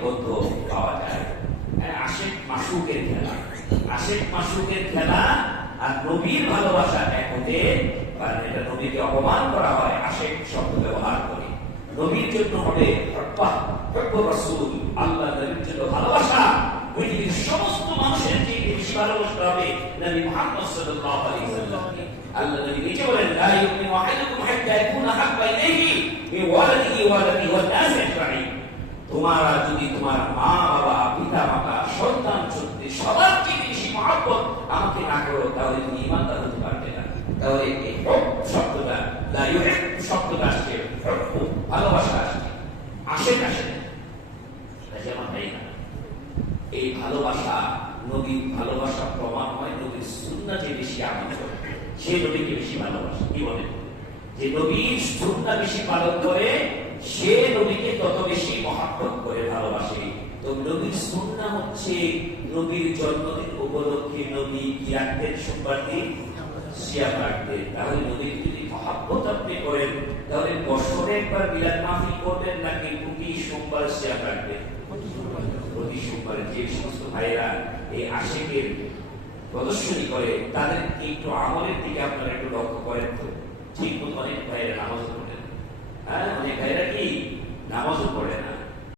নিবদ্ধ পাওয়া যায়। আশেক মাশুকের খেলা, আশেক মাশুকের খেলা আর নবীর ভালোবাসা এক হতে পারে। এটা নবীকে অপমান করা হয় আশেক শব্দ ব্যবহার করে। নবীর জন্য হবে রাসূল, আল্লাহ নবীর জন্য ভালোবাসা। পৃথিবীর সমস্ত মানুষের যে বেশি ভালোবাসা হবে নবী মুহাম্মদ সাল্লাল্লাহু আলাইহি ওয়াসাল্লামকে। আল্লাহ নবী নিজে বলেন, লা ইউমিনু আহাদুকুম হাত্তা ইয়াকুনা হাব্বা ইলাইহি মিন ওয়ালাদিহি ওয়া ওয়ালাদিহি ওয়ান নাস আজমাইন। তোমরা যদি তোমার মা বাবা পিতা মাতা সন্তান সন্ততি সবার চেয়ে বেশি মহব্বত আমাকে না করো, তাহলে তুমি ঈমানদার হতে পারবে না। তাহলে এই হুব শব্দটা, লা ইউহিব শব্দটা আসছে হুব, ভালোবাসা আসছে, আশেক আসে না। যেমন তাই না, এই ভালোবাসা নবীর ভালোবাসা প্রমাণ হয় নবীর সুন্নাহ যে বেশি আমল করে সে নবীকে বেশি ভালোবাসে। কি বলে? যে নবীর সুন্নাহ বেশি পালন করে সে নবীকে তত বেশি মহব্বত করে, ভালোবাসে। তো নবীর সুন্নাহ হচ্ছে নবীর জন্মদিন উপলক্ষে নবী কি রাখতেন? সোমবার দিন সিয়াম রাখতেন। তাহলে নবীর যদি মহব্বত আপনি করেন তাহলে বছরে একবার মিলাদ মাহফিল করবেন নাকি প্রতি সোমবার সিয়াম রাখবেন? প্রতি সোমবারে। যে সমস্ত ভাইরা এই আশিকের প্রদর্শনী করে তাদেরকে একটু আমলের দিকে আপনারা